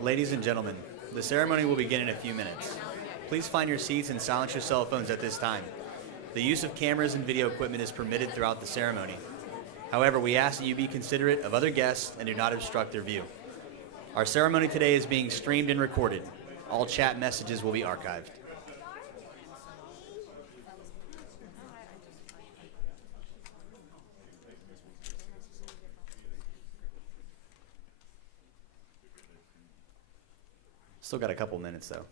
Ladies and gentlemen, the ceremony will begin in a few minutes. Please find your seats and silence your cell phones at this time. The use of cameras and video equipment is permitted throughout the ceremony. However, we ask that you be considerate of other guests and do not obstruct their view. Our ceremony today is being streamed and recorded. All chat messages will be archived. Still got a couple minutes though.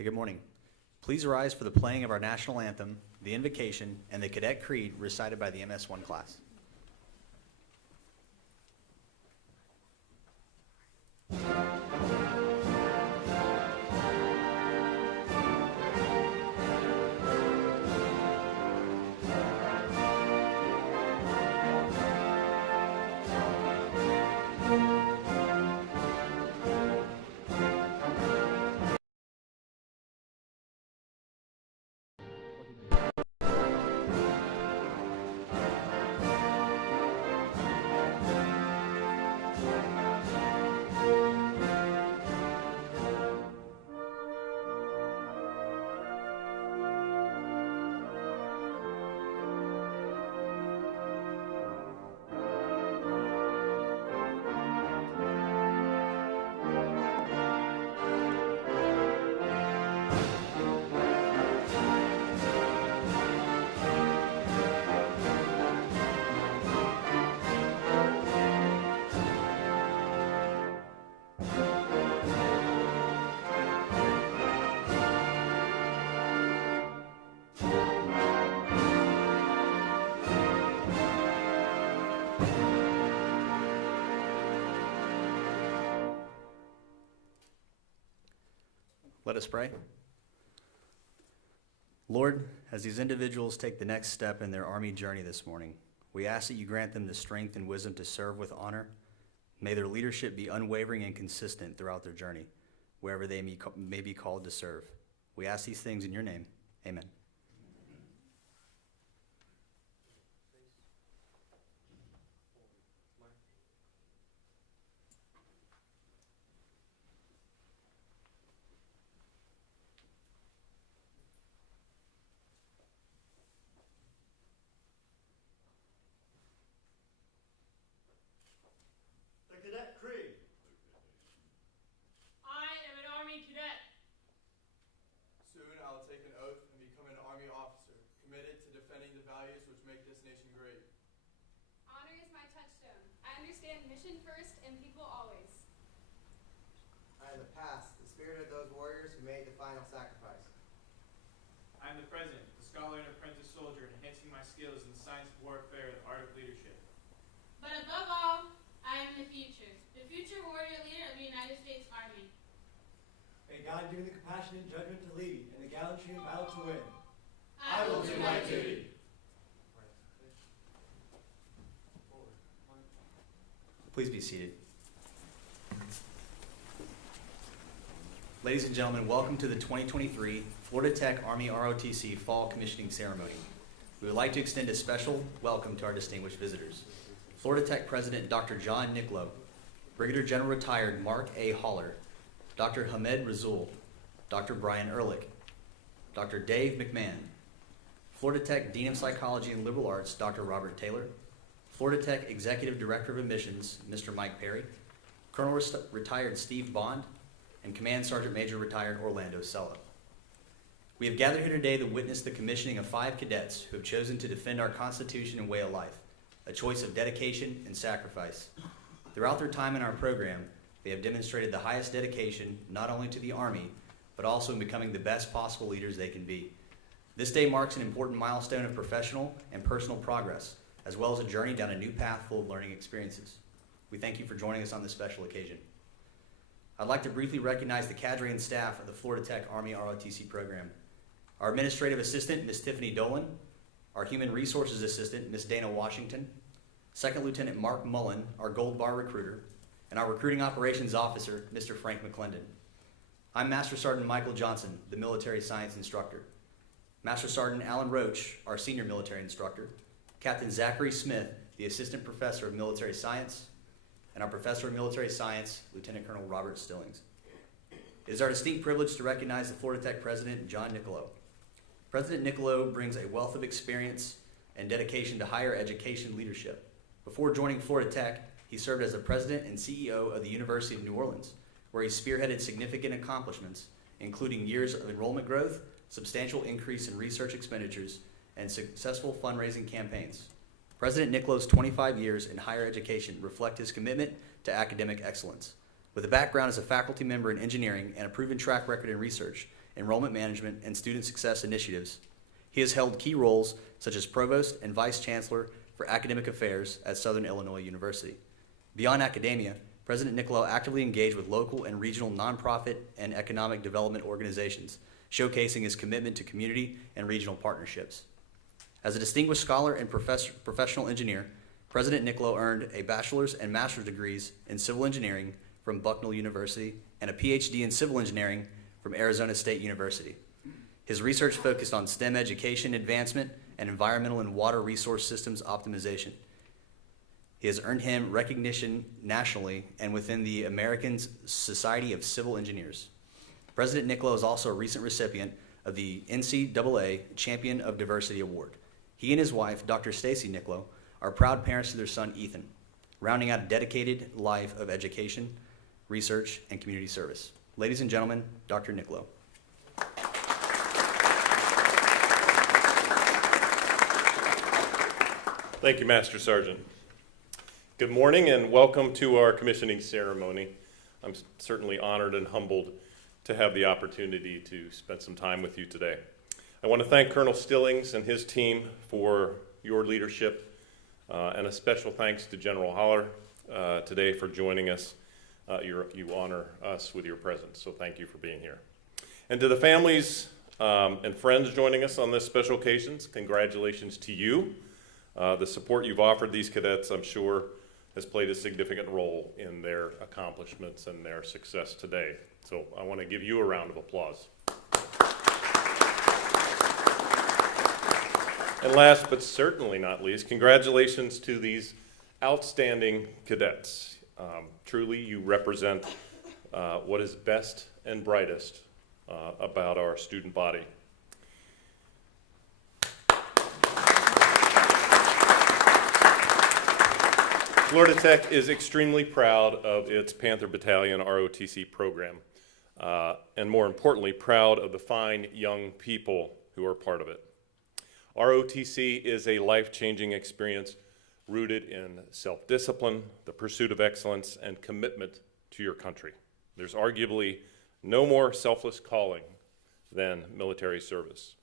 Hey, good morning. Please rise for the playing of our national anthem, the invocation, and the Cadet Creed recited by the MS1 class. Let us pray. Lord, as these individuals take the next step in their Army journey this morning, we ask that you grant them the strength and wisdom to serve with honor. May their leadership be unwavering and consistent throughout their journey, wherever they may be called to serve. We ask these things in your name. Amen. Cadet Creed. I am an Army cadet. Soon I will take an oath and become an Army officer, committed to defending the values which make this nation great. Honor is my touchstone. I understand mission first and people always. I am the past, the spirit of those warriors who made the final sacrifice. I am the present, the scholar and apprentice soldier, enhancing my skills in the science of warfare and the art of leadership. But above all, I am the future warrior leader of the United States Army. May God give me the compassion and judgment to lead, and the gallantry in battle to win. I will do my duty. Please be seated. Ladies and gentlemen, welcome to the 2023 Florida Tech Army ROTC Fall Commissioning Ceremony. We would like to extend a special welcome to our distinguished visitors. Florida Tech President Dr. John Nicklow, Brigadier General Retired Mark A. Haller, Dr. Hamed Razul, Dr. Brian Ehrlich, Dr. Dave McMahon, Florida Tech Dean of Psychology and Liberal Arts, Dr. Robert Taylor, Florida Tech Executive Director of Admissions, Mr. Mike Perry, Colonel Retired Steve Bond, and Command Sergeant Major Retired Orlando Sella. We have gathered here today to witness the commissioning of 5 cadets who have chosen to defend our Constitution and way of life, a choice of dedication and sacrifice. Throughout their time in our program, they have demonstrated the highest dedication not only to the Army, but also in becoming the best possible leaders they can be. This day marks an important milestone of professional and personal progress, as well as a journey down a new path full of learning experiences. We thank you for joining us on this special occasion. I'd like to briefly recognize the cadre and staff of the Florida Tech Army ROTC program. Our Administrative Assistant, Ms. Tiffany Dolan, our Human Resources Assistant, Ms. Dana Washington, Second Lieutenant Mark Mullen, our Gold Bar recruiter, and our Recruiting Operations Officer, Mr. Frank McClendon. I'm Master Sergeant Michael Johnson, the Military Science Instructor. Master Sergeant Alan Roach, our Senior Military Instructor, Captain Zachary Smith, the Assistant Professor of Military Science, and our Professor of Military Science, Lieutenant Colonel Robert Stillings. It is our distinct privilege to recognize the Florida Tech President, John Nicklow. President Nicklow brings a wealth of experience and dedication to higher education leadership. Before joining Florida Tech, he served as the President and CEO of the University of New Orleans, where he spearheaded significant accomplishments, including years of enrollment growth, substantial increase in research expenditures, and successful fundraising campaigns. President Nicklow's 25 years in higher education reflect his commitment to academic excellence. With a background as a faculty member in engineering and a proven track record in research, enrollment management, and student success initiatives, he has held key roles such as Provost and Vice Chancellor for Academic Affairs at Southern Illinois University. Beyond academia, President Nicklow actively engaged with local and regional nonprofit and economic development organizations, showcasing his commitment to community and regional partnerships. As a distinguished scholar and professional engineer, President Nicklow earned a bachelor's and master's degrees in civil engineering from Bucknell University and a PhD in civil engineering from Arizona State University. His research focused on STEM education advancement and environmental and water resource systems optimization. He has earned him recognition nationally and within the American Society of Civil Engineers. President Nicklow is also a recent recipient of the NCAA Champion of Diversity Award. He and his wife, Dr. Stacy Nicklow, are proud parents to their son, Ethan, rounding out a dedicated life of education, research, and community service. Ladies and gentlemen, Dr. Nicklow. Thank you, Master Sergeant. Good morning and welcome to our commissioning ceremony. I'm certainly honored and humbled to have the opportunity to spend some time with you today. I want to thank Colonel Stillings and his team for your leadership, and a special thanks to General Haller today for joining us. You honor us with your presence, so thank you for being here. And to the families and friends joining us on this special occasion, congratulations to you. The support you've offered these cadets, I'm sure, has played a significant role in their accomplishments and their success today. So I want to give you a round of applause. And last but certainly not least, congratulations to these outstanding cadets. Truly, you represent what is best and brightest about our student body. Florida Tech is extremely proud of its Panther Battalion ROTC program, and more importantly, proud of the fine young people who are part of it. ROTC is a life-changing experience rooted in self-discipline, the pursuit of excellence, and commitment to your country. There's arguably no more selfless calling than military service.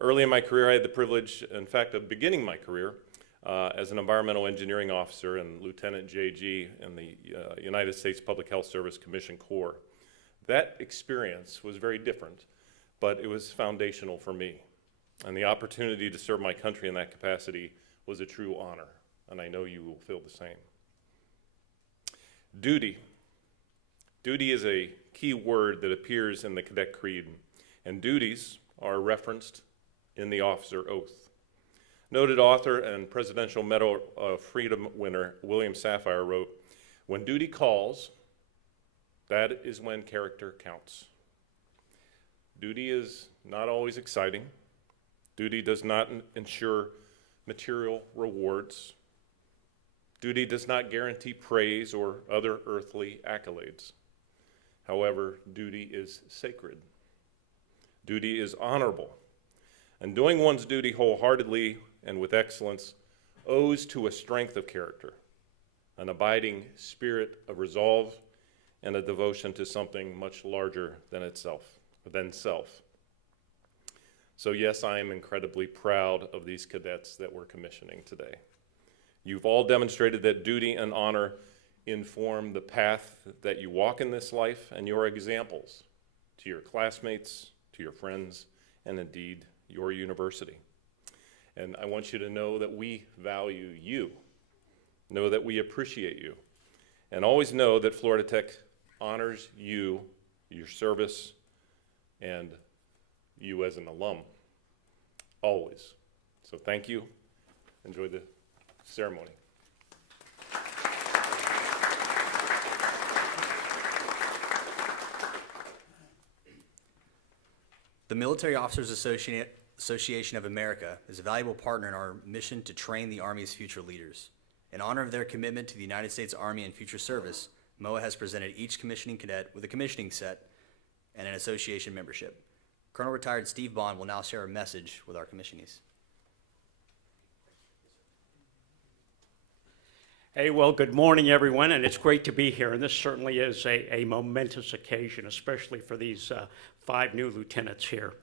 Early in my career, I had the privilege, in fact, of beginning my career as an environmental engineering officer and Lieutenant JG in the United States Public Health Service Commission Corps. That experience was very different, but it was foundational for me. And the opportunity to serve my country in that capacity was a true honor, and I know you will feel the same. Duty. Duty is a key word that appears in the Cadet Creed, and duties are referenced in the officer oath. Noted author and Presidential Medal of Freedom winner William Safire wrote, "When duty calls, that is when character counts." Duty is not always exciting. Duty does not ensure material rewards. Duty does not guarantee praise or other earthly accolades. However, duty is sacred. Duty is honorable. And doing one's duty wholeheartedly and with excellence owes to a strength of character, an abiding spirit of resolve, and a devotion to something much larger than self. So yes, I am incredibly proud of these cadets that we're commissioning today. You've all demonstrated that duty and honor inform the path that you walk in this life, and your examples to your classmates, to your friends, and indeed your university. And I want you to know that we value you, know that we appreciate you, and always know that Florida Tech honors you, your service, and you as an alum, always. So thank you. Enjoy the ceremony. The Military Officers Association of America is a valuable partner in our mission to train the Army's future leaders. In honor of their commitment to the United States Army and future service, MOA has presented each commissioning cadet with a commissioning set and an association membership. Colonel Retired Steve Bond will now share a message with our commissionees. Hey, well, good morning, everyone, and it's great to be here. And this certainly is a momentous occasion, especially for these 5 new lieutenants here.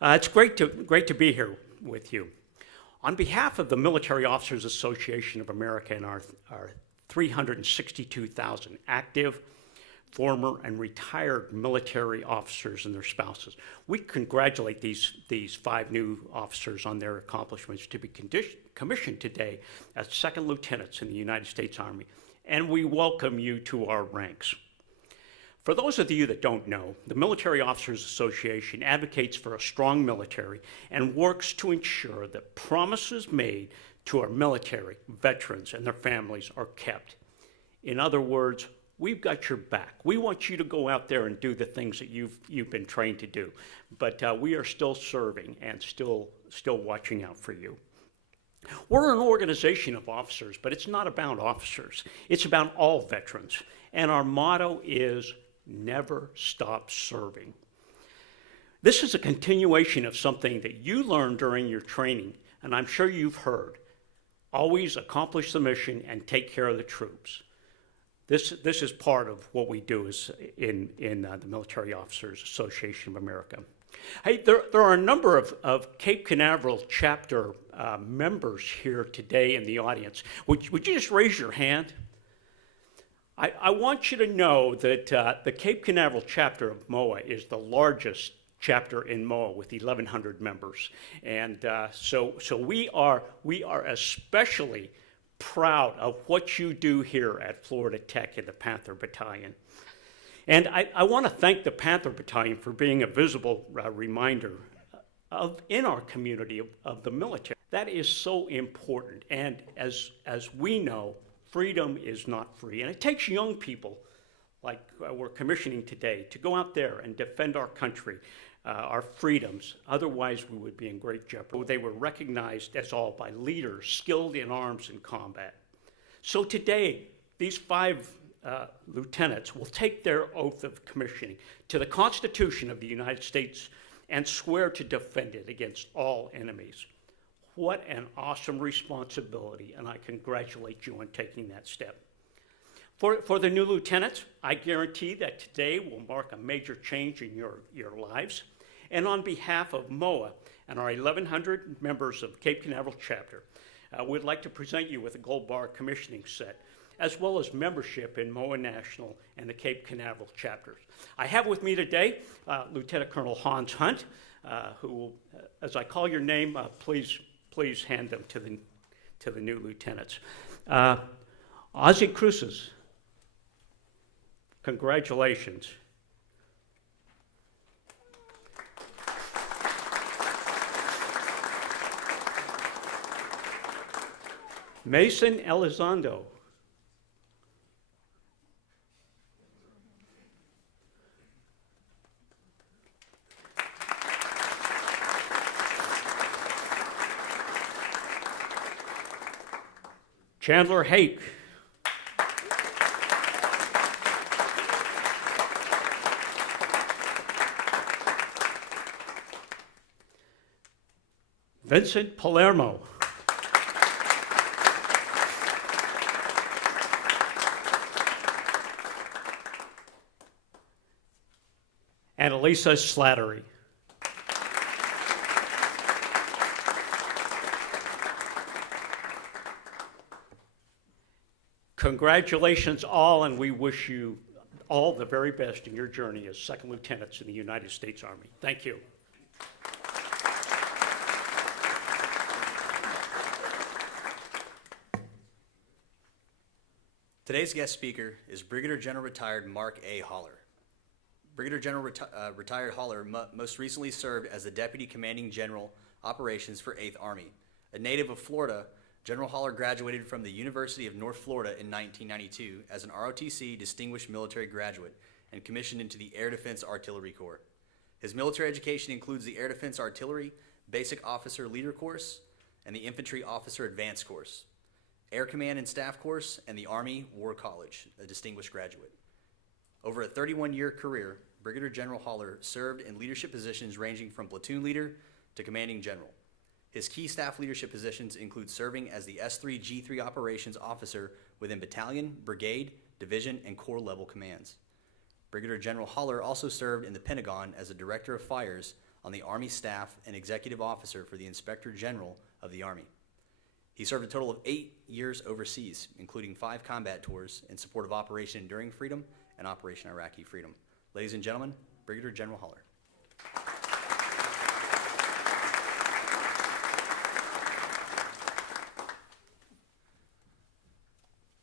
It's great to be here with you. On behalf of the Military Officers Association of America and our 362,000 active, former, and retired military officers and their spouses, we congratulate these 5 new officers on their accomplishments to be commissioned today as second lieutenants in the United States Army, and we welcome you to our ranks. For those of you that don't know, the Military Officers Association advocates for a strong military and works to ensure that promises made to our military, veterans, and their families are kept. In other words, we've got your back. We want you to go out there and do the things that you've been trained to do, but we are still serving and still watching out for you. We're an organization of officers, but it's not about officers. It's about all veterans, and our motto is never stop serving. This is a continuation of something that you learned during your training, and I'm sure you've heard. Always accomplish the mission and take care of the troops. This is part of what we do in the Military Officers Association of America. Hey, there are a number of Cape Canaveral chapter members here today in the audience. Would you just raise your hand? I want you to know that the Cape Canaveral chapter of MOA is the largest chapter in MOA with 1,100 members. And so we are especially proud of what you do here at Florida Tech in the Panther Battalion. And I want to thank the Panther Battalion for being a visible reminder in our community of the military. That is so important. And as we know, freedom is not free. And it takes young people like we're commissioning today to go out there and defend our country, our freedoms. Otherwise, we would be in great jeopardy. They were recognized as all by leaders skilled in arms and combat. So today, these 5 lieutenants will take their oath of commissioning to the Constitution of the United States and swear to defend it against all enemies. What an awesome responsibility, and I congratulate you on taking that step. For the new lieutenants, I guarantee that today will mark a major change in your lives. And on behalf of MOA and our 1,100 members of Cape Canaveral chapter, we'd like to present you with a gold bar commissioning set, as well as membership in MOA National and the Cape Canaveral chapters. I have with me today Lieutenant Colonel Hans Hunt, who will, as I call your name, please hand them to the new lieutenants. Ozzie Cruces, congratulations. Mason Elizondo. Chandler Hake. Vincent Palermo. And Elisa Slattery. Congratulations all, and we wish you all the very best in your journey as second lieutenants in the United States Army. Thank you. Today's guest speaker is Brigadier General Retired Mark A. Holler. Brigadier General Retired Holler most recently served as the Deputy Commanding General Operations for 8th Army. A native of Florida, General Holler graduated from the University of North Florida in 1992 as an ROTC Distinguished Military Graduate and commissioned into the Air Defense Artillery Corps. His military education includes the Air Defense Artillery Basic Officer Leader Course and the Infantry Officer Advanced Course, Air Command and Staff Course, and the Army War College, a distinguished graduate. Over a 31-year career, Brigadier General Holler served in leadership positions ranging from platoon leader to commanding general. His key staff leadership positions include serving as the S3G3 Operations Officer within battalion, brigade, division, and corps level commands. Brigadier General Holler also served in the Pentagon as a Director of Fires on the Army staff and Executive Officer for the Inspector General of the Army. He served a total of 8 years overseas, including 5 combat tours in support of Operation Enduring Freedom and Operation Iraqi Freedom. Ladies and gentlemen, Brigadier General Holler.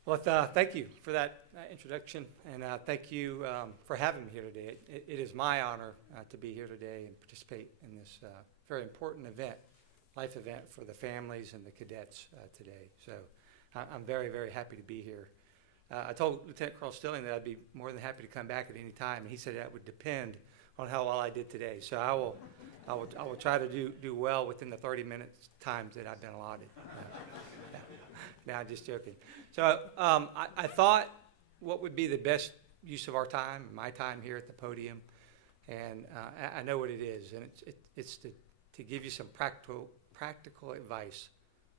Well, thank you for that introduction, and thank you for having me here today. It is my honor to be here today and participate in this very important event, life event for the families and the cadets today. So I'm very, very happy to be here. I told Lieutenant Colonel Stilling that I'd be more than happy to come back at any time, and he said that would depend on how well I did today. So I will try to do well within the 30 minutes times that I've been allotted. No, I'm just joking. So I thought what would be the best use of our time, my time here at the podium, and I know what it is, and it's to give you some practical advice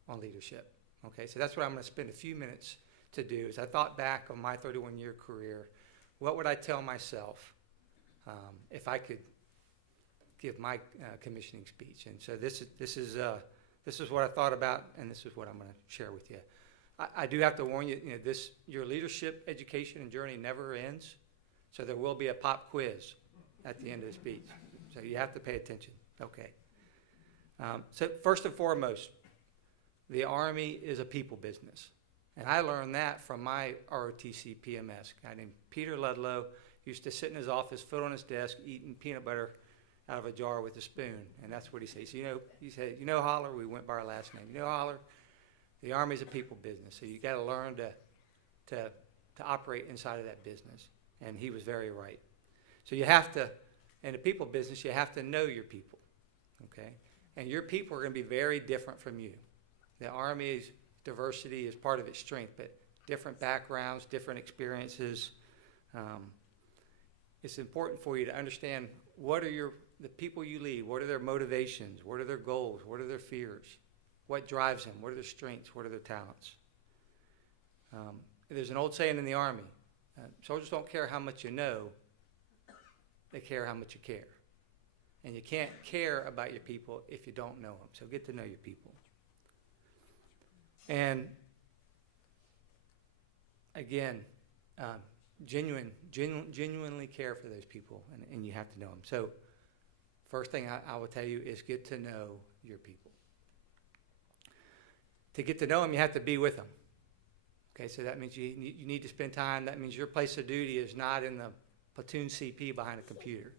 on leadership. Okay, so that's what I'm going to spend a few minutes to do. Is I thought back on my 31-year career, what would I tell myself if I could give my commissioning speech? And so this is what I thought about, and this is what I'm going to share with you. I do have to warn you, your leadership education and journey never ends, so there will be a pop quiz at the end of the speech. So you have to pay attention. Okay. So first and foremost, the Army is a people business. And I learned that from my ROTC PMS. A guy named Peter Ludlow used to sit in his office, foot on his desk, eating peanut butter out of a jar with a spoon. And that's what he says. He said, Holler, we went by our last name. Holler, the Army's a people business. So you got to learn to operate inside of that business. And he was very right. So you have to, in a people business, you have to know your people. Okay? And your people are going to be very different from you. The Army's diversity is part of its strength, but different backgrounds, different experiences. It's important for you to understand what are the people you lead, what are their motivations, what are their goals, what are their fears, what drives them, what are their strengths, what are their talents. There's an old saying in the Army, soldiers don't care how much you know, they care how much you care. And you can't care about your people if you don't know them, so get to know your people. And again, genuinely care for those people, and you have to know them. So first thing I will tell you is get to know your people. To get to know them, you have to be with them. Okay, so that means you need to spend time. That means your place of duty is not in the platoon CP behind a computer.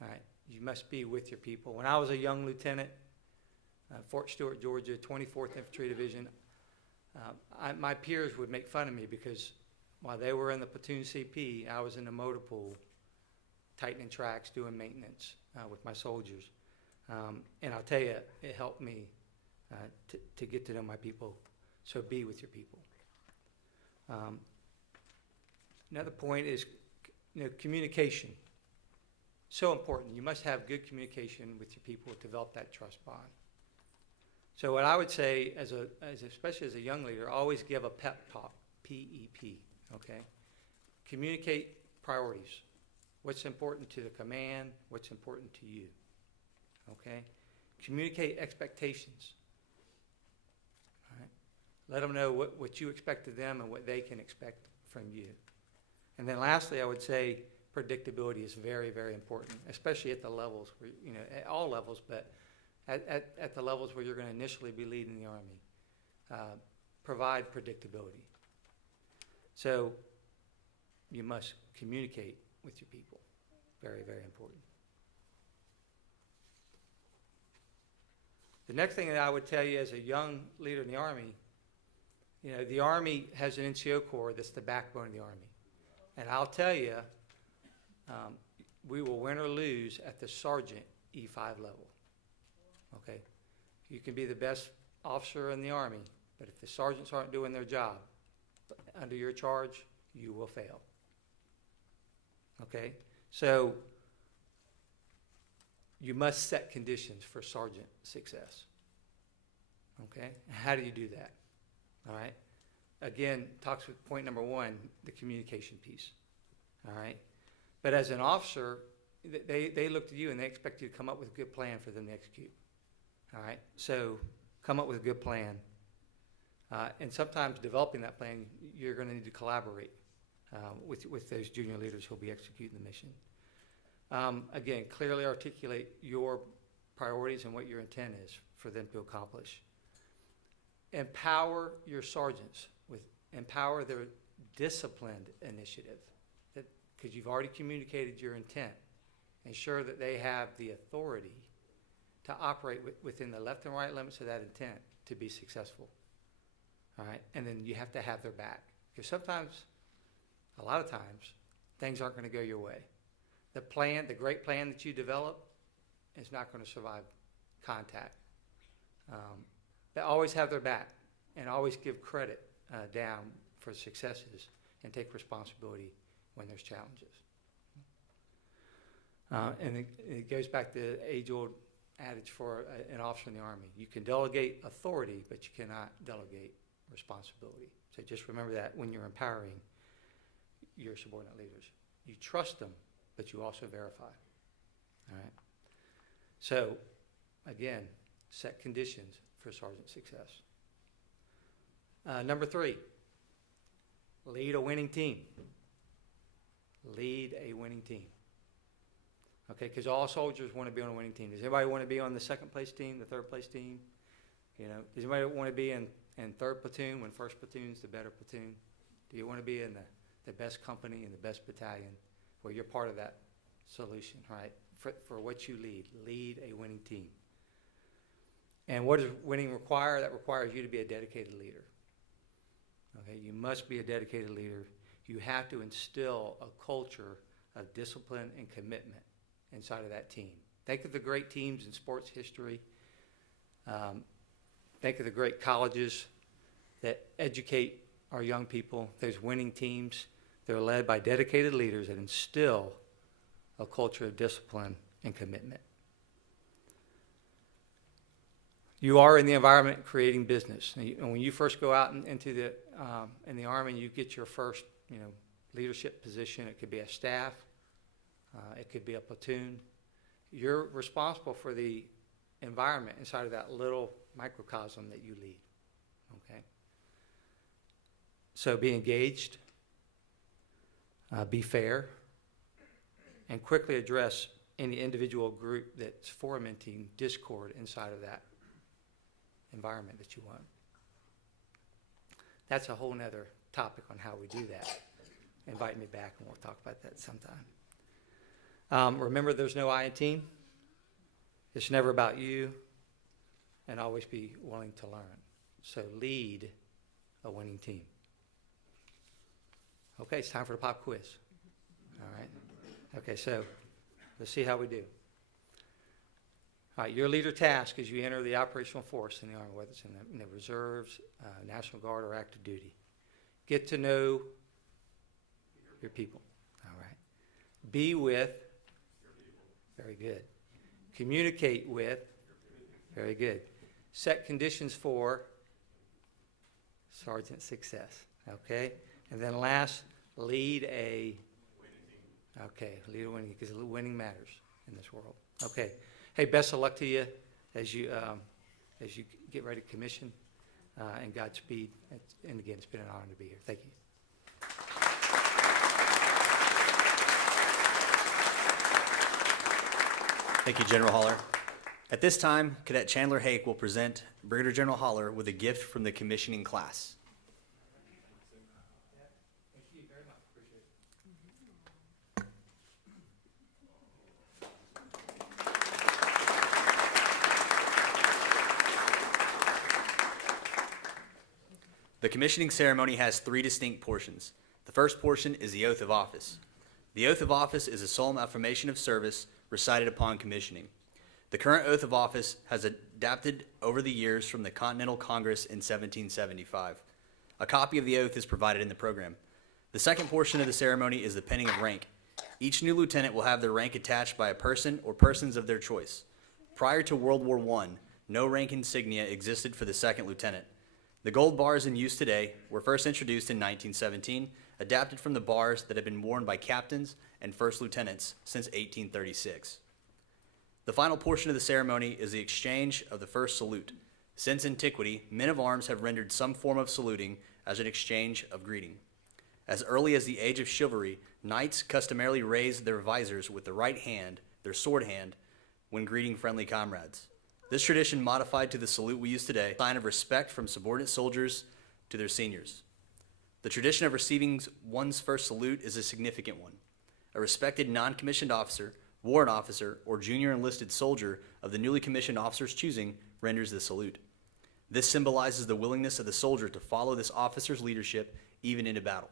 All right, you must be with your people. When I was a young lieutenant, Fort Stewart, Georgia, 24th Infantry Division, My peers would make fun of me because while they were in the platoon CP, I was in the motor pool, tightening tracks, doing maintenance with my soldiers. And I'll tell you, it helped me to get to know my people. So be with your people. Another point is, communication. So important. You must have good communication with your people to develop that trust bond. So what I would say, especially as a young leader, always give a pep talk, P-E-P, okay? Communicate priorities. What's important to the command, what's important to you, okay? Communicate expectations, all right? Let them know what you expect of them and what they can expect from you. And then lastly, I would say predictability is very, very important, especially at the levels where, at all levels, but at the levels where you're going to initially be leading the Army. Provide predictability. So you must communicate with your people. Very, very important. The next thing that I would tell you as a young leader in the Army, the Army has an NCO Corps that's the backbone of the Army. And I'll tell you, we will win or lose at the sergeant E5 level. Okay? You can be the best officer in the Army, but if the sergeants aren't doing their job under your charge, you will fail. Okay? So you must set conditions for sergeant success. Okay? How do you do that? All right? Again, talks with point number one, the communication piece. All right? But as an officer, they look to you and they expect you to come up with a good plan for them to execute. All right? So come up with a good plan. And sometimes developing that plan, you're going to need to collaborate with those junior leaders who will be executing the mission. Again, clearly articulate your priorities and what your intent is for them to accomplish. Empower your sergeants empower their disciplined initiative, because you've already communicated your intent. Ensure that they have the authority to operate within the left and right limits of that intent to be successful. All right, and then you have to have their back, because sometimes, a lot of times, things aren't going to go your way. The great plan that you develop is not going to survive contact. But always have their back and always give credit down for successes and take responsibility when there's challenges. And it goes back to the age-old adage for an officer in the Army. You can delegate authority, but you cannot delegate responsibility. So just remember that when you're empowering your subordinate leaders. You trust them, but you also verify. All right? So, again, set conditions for sergeant success. Number 3, lead a winning team. Lead a winning team. Okay, because all soldiers want to be on a winning team. Does anybody want to be on the second place team, the third place team? Does anybody want to be in third platoon when first platoon's the better platoon? Do you want to be in the best company and the best battalion? Well, you're part of that solution, right? For what you lead a winning team. And what does winning require? That requires you to be a dedicated leader. Okay, you must be a dedicated leader. You have to instill a culture of discipline and commitment inside of that team. Think of the great teams in sports history. Think of the great colleges that educate our young people. Those winning teams, they're led by dedicated leaders that instill a culture of discipline and commitment. You are in the environment creating business. And when you first go out into in the Army, you get your first leadership position. It could be a staff. It could be a platoon. You're responsible for the environment inside of that little microcosm that you lead. Okay? So be engaged, be fair, and quickly address any individual group that's fomenting discord inside of that environment that you want. That's a whole nother topic on how we do that. Invite me back and we'll talk about that sometime. Remember, there's no I in team. It's never about you, and always be willing to learn. So lead a winning team. Okay, it's time for the pop quiz. All right. Okay, so let's see how we do. All right, your leader task as you enter the operational force in the Army, whether it's in the reserves, National Guard, or active duty. Get to know your people. All right. Be with. Very good. Communicate with. Very good. Set conditions for sergeant success. Okay. And then last, lead a. Okay, lead a winning, because winning matters in this world. Okay. Hey, best of luck to you as you get ready to commission, and Godspeed. And again, it's been an honor to be here. Thank you. Thank you, General Haller. At this time, Cadet Chandler Hake will present Brigadier General Haller with a gift from the commissioning class. Thank you very much. Appreciate it. The commissioning ceremony has 3 distinct portions. The first portion is the oath of office. The oath of office is a solemn affirmation of service recited upon commissioning. The current oath of office has adapted over the years from the Continental Congress in 1775. A copy of the oath is provided in the program. The second portion of the ceremony is the pinning of rank. Each new lieutenant will have their rank attached by a person or persons of their choice. Prior to World War I, no rank insignia existed for the second lieutenant. The gold bars in use today were first introduced in 1917, adapted from the bars that had been worn by captains and first lieutenants since 1836. The final portion of the ceremony is the exchange of the first salute. Since antiquity, men of arms have rendered some form of saluting as an exchange of greeting. As early as the age of chivalry, knights customarily raised their visors with the right hand, their sword hand, when greeting friendly comrades. This tradition modified to the salute we use today, a sign of respect from subordinate soldiers to their seniors. The tradition of receiving one's first salute is a significant one. A respected non-commissioned officer, warrant officer, or junior enlisted soldier of the newly commissioned officer's choosing renders the salute. This symbolizes the willingness of the soldier to follow this officer's leadership even into battle.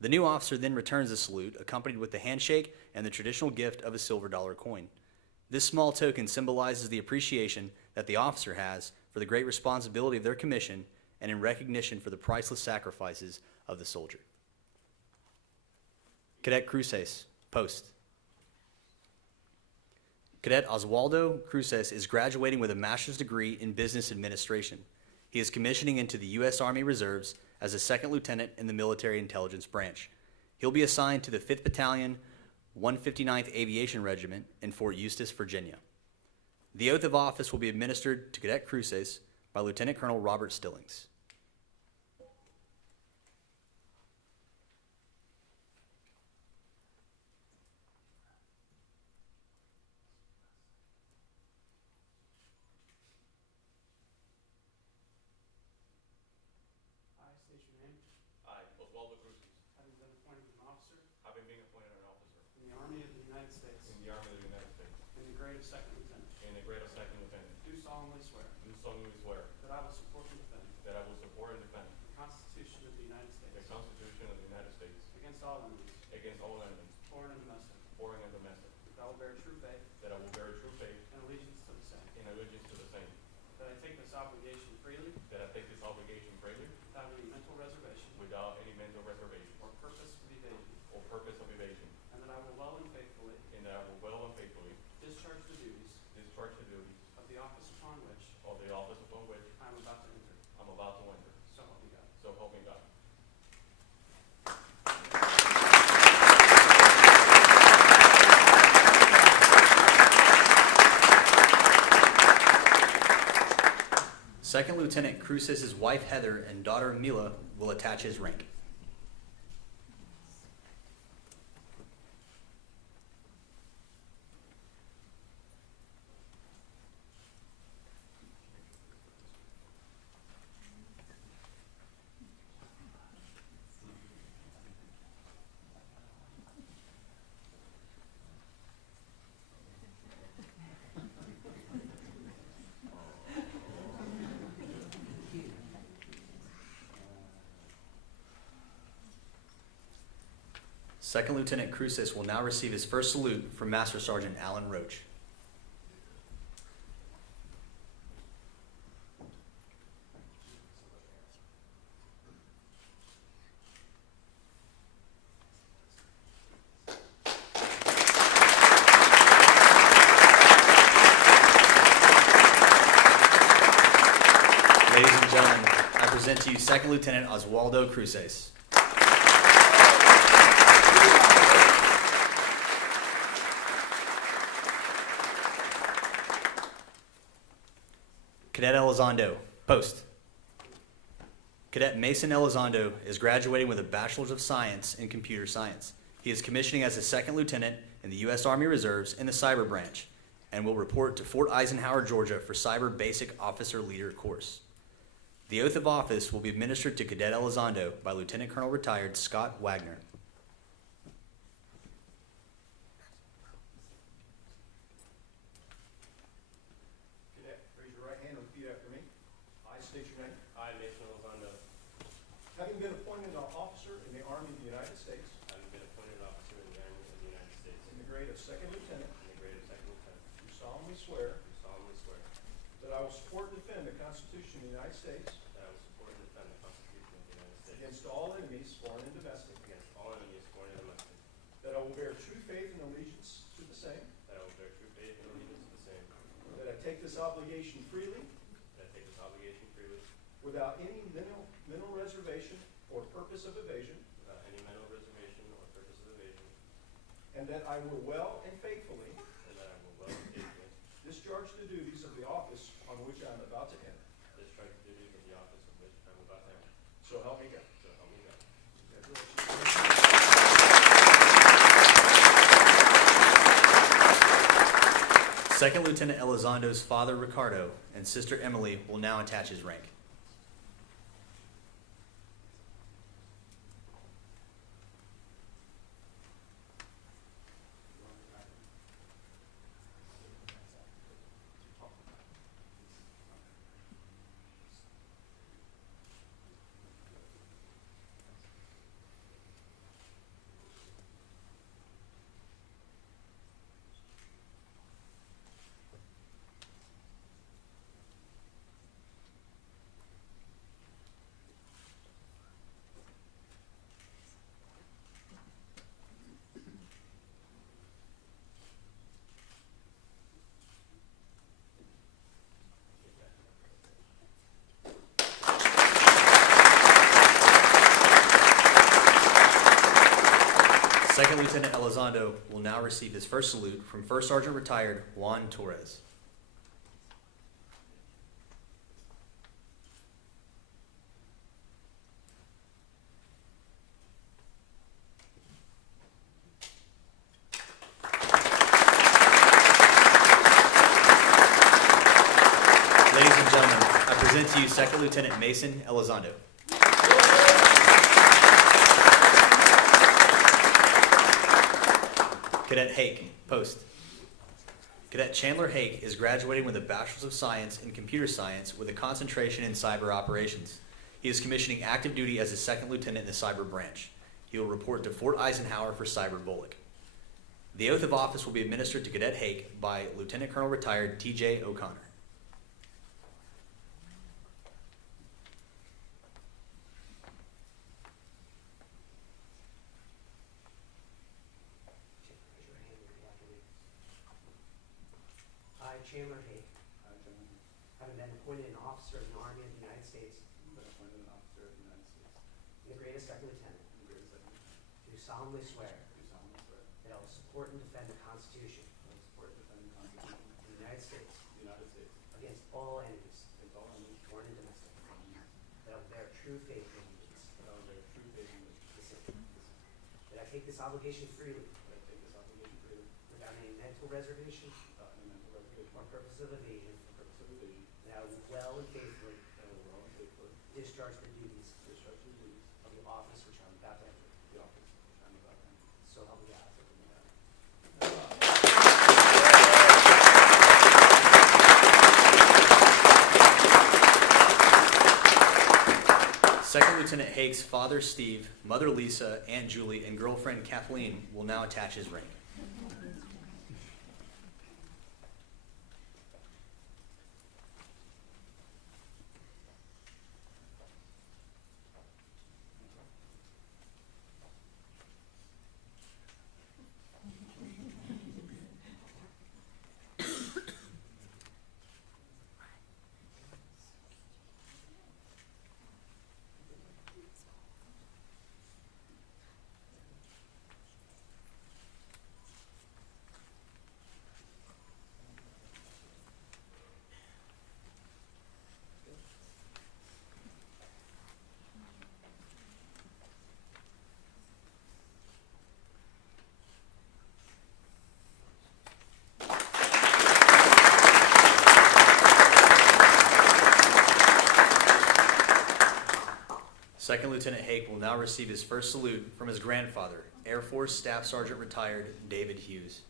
The new officer then returns the salute, accompanied with the handshake and the traditional gift of a silver dollar coin. This small token symbolizes the appreciation that the officer has for the great responsibility of their commission and in recognition for the priceless sacrifices of the soldier. Cadet Cruces, post. Cadet Oswaldo Cruces is graduating with a master's degree in business administration. He is commissioning into the U.S. Army Reserves as a second lieutenant in the Military Intelligence Branch. He'll be assigned to the 5th Battalion, 159th Aviation Regiment in Fort Eustis, Virginia. The oath of office will be administered to Cadet Cruces by Lieutenant Colonel Robert Stillings. I state your name. I, Oswaldo Cruces, Having been appointed an officer having been appointed an officer in the Army of the United States in the Army of the United States in the grade of second lieutenant, in the grade of second lieutenant, do solemnly swear do solemnly swear that I will support and defend that I will support and defend the Constitution of the United the States Constitution of the United States against all enemies, against all enemies, foreign and domestic, foreign and domestic, that I will bear true faith that I will bear true faith and allegiance to the same, and allegiance to the same, that I take this obligation freely that I take this obligation freely without any mental reservation without any mental reservation or purpose of evasion, or purpose of evasion, and that I will well and faithfully and that I will well and faithfully discharge the duties discharge the duties of the office upon which of the office upon which I am about to enter. I'm about to enter. So help me God. So help me God. Second Lieutenant Cruces' wife Heather and daughter Mila will attach his rank. Second Lieutenant Cruces will now receive his first salute from Master Sergeant Alan Roach. Ladies and gentlemen, I present to you Second Lieutenant Oswaldo Cruces. Cadet Elizondo, post. Cadet Mason Elizondo is graduating with a Bachelor's of Science in Computer Science. He is commissioning as a second lieutenant in the U.S. Army Reserves in the Cyber Branch and will report to Fort Eisenhower, Georgia for Cyber Basic Officer Leader course. The oath of office will be administered to Cadet Elizondo by Lieutenant Colonel Retired Scott Wagner. Cadet, raise your right hand and repeat after me. I state your name. I, Mason Elizondo, Having been appointed an officer in the Army of the United States having been appointed officer in the Army of the United States in the grade of second lieutenant, in the grade of second lieutenant, do solemnly swear do solemnly swear that I will support and defend the Constitution of the United States that I will support and defend the Constitution of the United States against all enemies, foreign and domestic, against all enemies, foreign and domestic, that I will bear true faith and allegiance to the same, that I will bear true faith and allegiance to the same, that I take this obligation freely that I take this obligation freely without any mental reservation or purpose of evasion, without any mental reservation or purpose of evasion, and that I will well and faithfully and that I will well and faithfully discharge the duties of the office on which I am about to enter. discharge the duties of the office of which I am about to enter. So help me God. So help me God. Second Lieutenant Elizondo's father, Ricardo, and sister Emily will now attach his rank. Second Lieutenant Elizondo will now receive his first salute from First Sergeant Retired Juan Torres. Ladies and gentlemen, I present to you Second Lieutenant Mason Elizondo. Cadet Hake, post. Cadet Chandler Hake is graduating with a Bachelor's of Science in Computer Science with a concentration in cyber operations. He is commissioning active duty as a second lieutenant in the Cyber Branch. He will report to Fort Eisenhower for Cyber Bullock. The oath of office will be administered to Cadet Hake by Lieutenant Colonel Retired T.J. O'Connor. I, Chandler Hake, having been appointed an officer in the Army of the United States in the grade of second lieutenant, do solemnly swear that I will support and defend the Constitution of the United States against all enemies, foreign and domestic, that I will bear true faith and allegiance to the same, that I take this obligation freely without any mental reservation or purpose of evasion, and I will well and faithfully discharge the duties of the office which I am about to enter. So help me God. Second Lieutenant Hake's father, Steve, mother, Lisa, Aunt Julie, and girlfriend, Kathleen, will now attach his ring. Second Lieutenant Hake will now receive his first salute from his grandfather, Air Force Staff Sergeant Retired David Hughes.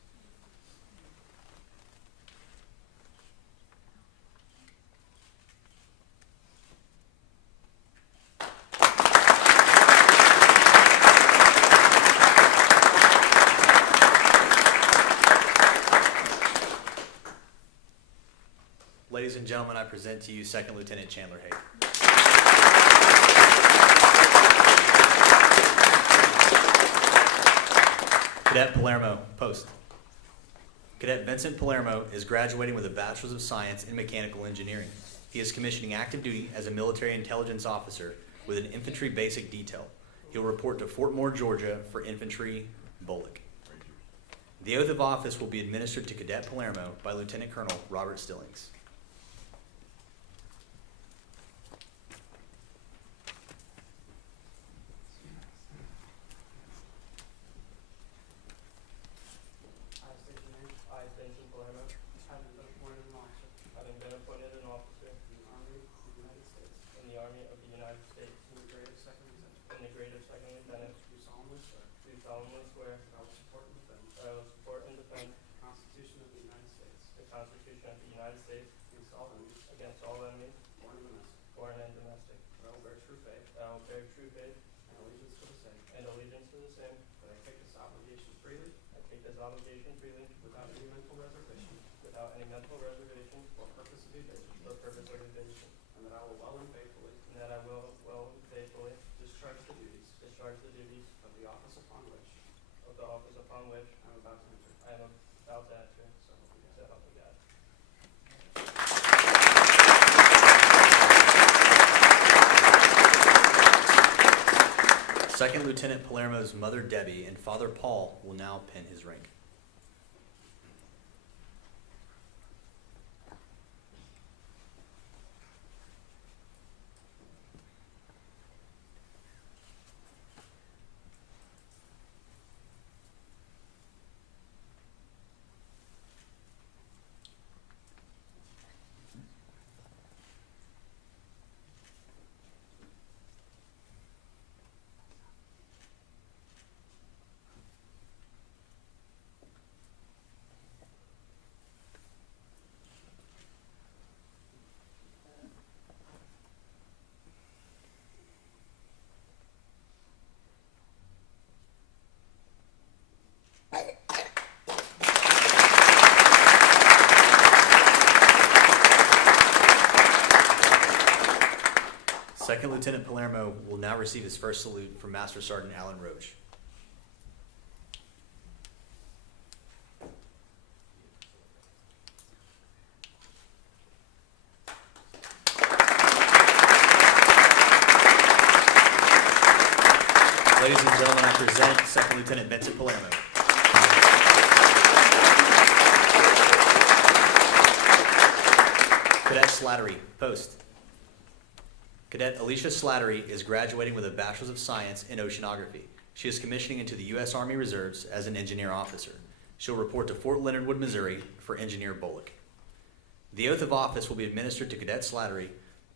Ladies and gentlemen, I present to you Second Lieutenant Chandler Hake. Cadet Palermo, post. Cadet Vincent Palermo is graduating with a Bachelor's of Science in Mechanical Engineering. He is commissioning active duty as a military intelligence officer with an infantry basic detail. He'll report to Fort Moore, Georgia for infantry Bullock. The oath of office will be administered to Cadet Palermo by Lieutenant Colonel Robert Stillings. Second Lieutenant Palermo's mother, Debbie, and father, Paul, will now pin his ring. Second Lieutenant Palermo will now receive his first salute from Master Sergeant Alan Roach. Ladies and gentlemen, I present Second Lieutenant Vincent Palermo. Cadet Slattery, post. Cadet Alicia Slattery is graduating with a Bachelor's of Science in Oceanography. She is commissioning into the U.S. Army Reserves as an engineer officer. She'll report to Fort Leonard Wood, Missouri for Engineer Bullock. The oath of office will be administered to Cadet Slattery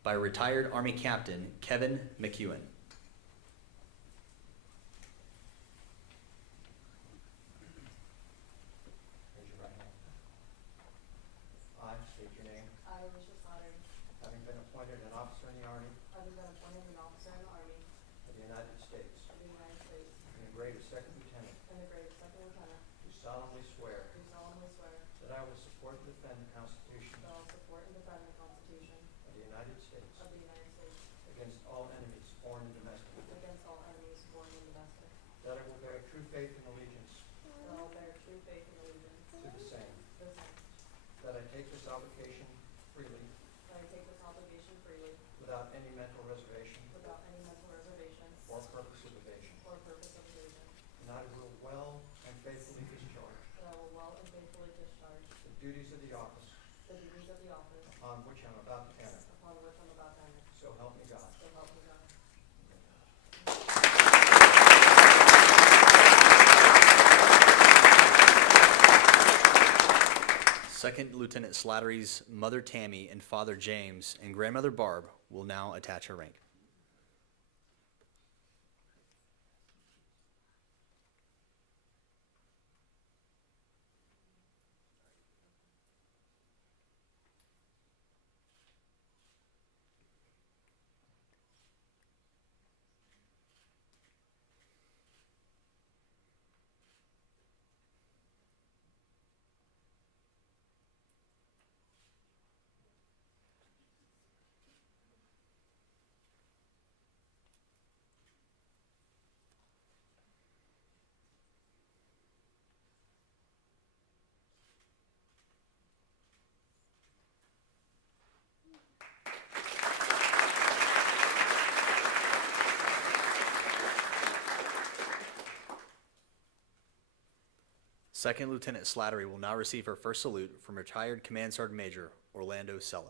by retired Army Captain Kevin McEwen. Raise your right hand. I state your name. I, Alicia Slattery, Having been appointed an officer in the Army having been appointed an officer in the Army the United States, of the United States, and the grade of second lieutenant, and the grade of second lieutenant, do solemnly swear do solemnly swear that I will support and defend the Constitution that I will support and defend the Constitution of the United States of the United States against all enemies, foreign and domestic, against all enemies, foreign and domestic, that I will bear true faith and allegiance that I will bear true faith and allegiance to the same, to the same, that I take this obligation freely that I take this obligation freely without any mental reservation without any mental reservation or purpose of evasion, or purpose of evasion, and I will well and faithfully discharge that I will well and faithfully discharge the duties of the office the duties of the office upon which I'm about to enter. upon which I'm about to enter. So help me God. So help me God. Second Lieutenant Slattery's mother Tammy and father James and grandmother Barb will now attach her rank. Second Lieutenant Slattery will now receive her first salute from retired Command Sergeant Major Orlando Sella.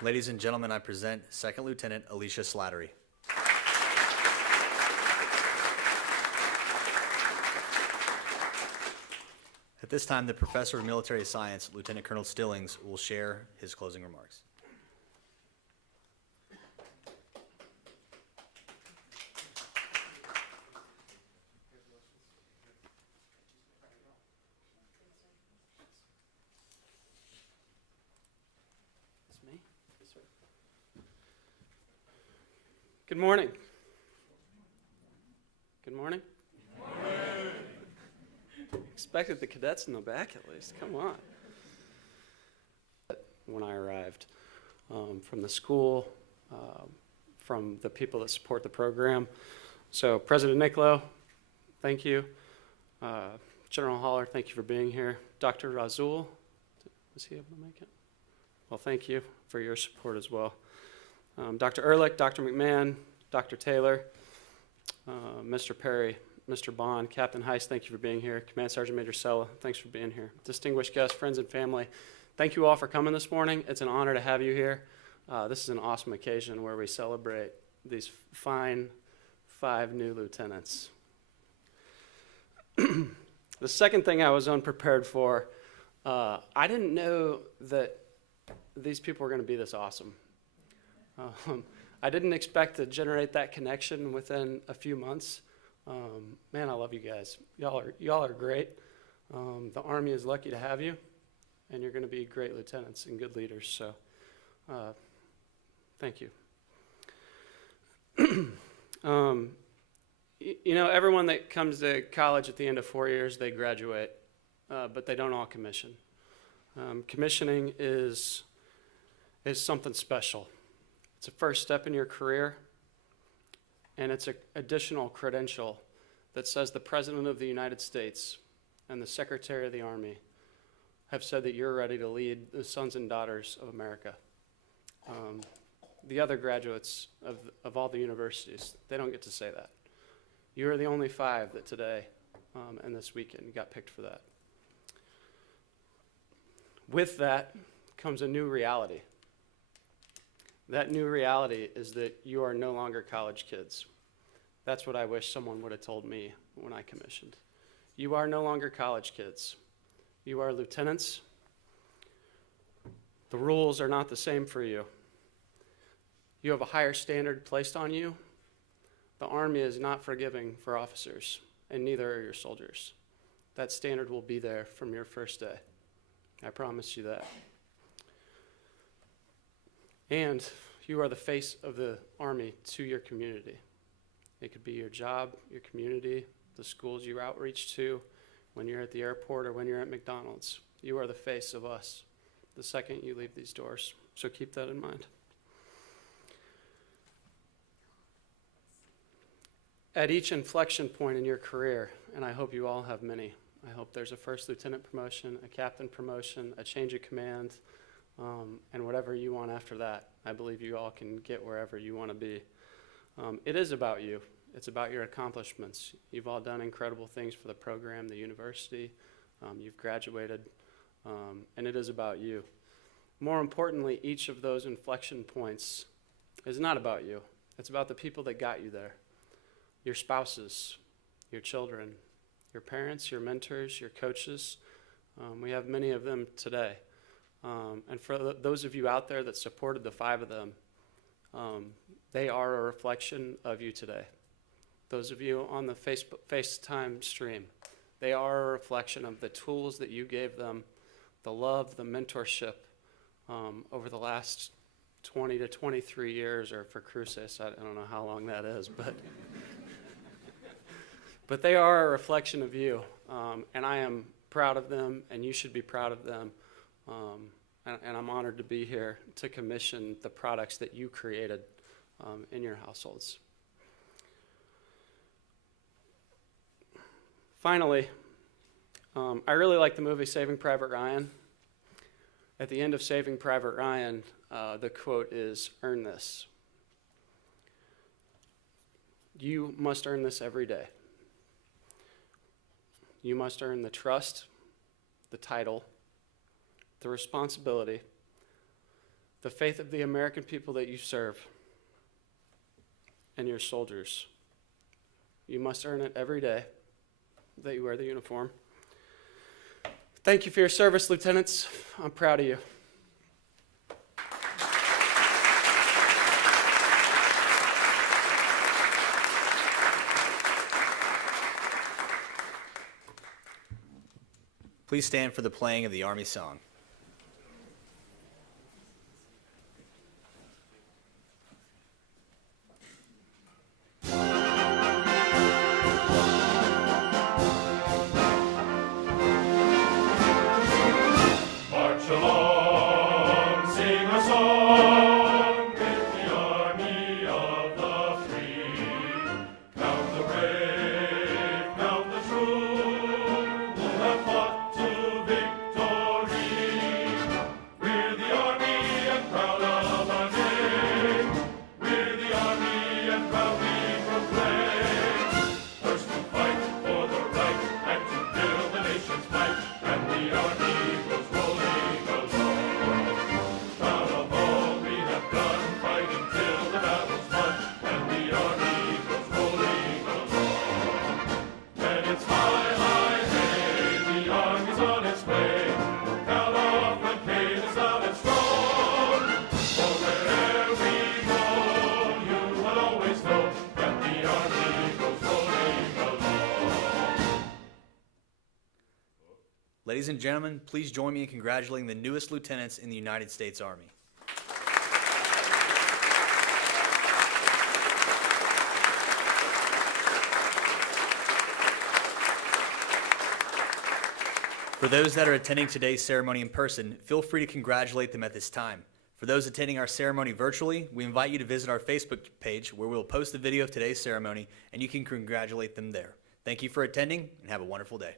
Ladies and gentlemen, I present Second Lieutenant Alicia Slattery. At this time, the Professor of Military Science, Lieutenant Colonel Stillings, will share his closing remarks. Good morning. Good morning. Expected the cadets in the back at least. Come on. When I arrived, from the school, from the people that support the program. So President Nicolo, thank you. General Haller, thank you for being here. Dr. Razul, is he able to make it? Well, thank you for your support as well. Dr. Ehrlich, Dr. McMahon, Dr. Taylor, Mr. Perry, Mr. Bond, Captain Heiss, thank you for being here. Command Sergeant Major Sella, thanks for being here. Distinguished guests, friends, and family, thank you all for coming this morning. It's an honor to have you here. This is an awesome occasion where we celebrate these fine 5 new lieutenants. The second thing I was unprepared for, I didn't know that these people were going to be this awesome. I didn't expect to generate that connection within a few months. Man, I love you guys. Y'all are great. The Army is lucky to have you, and you're going to be great lieutenants and good leaders. So, thank you. You know, everyone that comes to college at the end of 4 years, they graduate, but they don't all commission. Commissioning is something special. It's a first step in your career, and it's an additional credential that says the President of the United States and the Secretary of the Army have said that you're ready to lead the sons and daughters of America. The other graduates of all the universities, they don't get to say that. You are the only 5 that today and this weekend got picked for that. With that comes a new reality. That new reality is that you are no longer college kids. That's what I wish someone would have told me when I commissioned. You are no longer college kids. You are lieutenants. The rules are not the same for you. You have a higher standard placed on you. The Army is not forgiving for officers, and neither are your soldiers. That standard will be there from your first day. I promise you that. And you are the face of the Army to your community. It could be your job, your community, the schools you outreach to, when you're at the airport or when you're at McDonald's. You are the face of us the second you leave these doors. So keep that in mind. At each inflection point in your career, and I hope you all have many, I hope there's a first lieutenant promotion, a captain promotion, a change of command, and whatever you want after that. I believe you all can get wherever you want to be. It is about you. It's about your accomplishments. You've all done incredible things for the program, the university. You've graduated, and it is about you. More importantly, each of those inflection points is not about you. It's about the people that got you there. Your spouses, your children, your parents, your mentors, your coaches. We have many of them today. And for those of you out there that supported the 5 of them, they are a reflection of you today. Those of you on the FaceTime stream, they are a reflection of the tools that you gave them, the love, the mentorship over the last 20 to 23 years, or for Cruces, I don't know how long that is, but they are a reflection of you, and I am proud of them, and you should be proud of them, and I'm honored to be here to commission the products that you created in your households. Finally, I really like the movie Saving Private Ryan. At the end of Saving Private Ryan, the quote is, "Earn this." You must earn this every day. You must earn the trust, the title, the responsibility, the faith of the American people that you serve, and your soldiers. You must earn it every day that you wear the uniform. Thank you for your service, lieutenants. I'm proud of you. Please stand for the playing of the Army song. Ladies and gentlemen, please join me in congratulating the newest lieutenants in the United States Army. For those that are attending today's ceremony in person, feel free to congratulate them at this time. For those attending our ceremony virtually, we invite you to visit our Facebook page where we will post the video of today's ceremony and you can congratulate them there. Thank you for attending and have a wonderful day.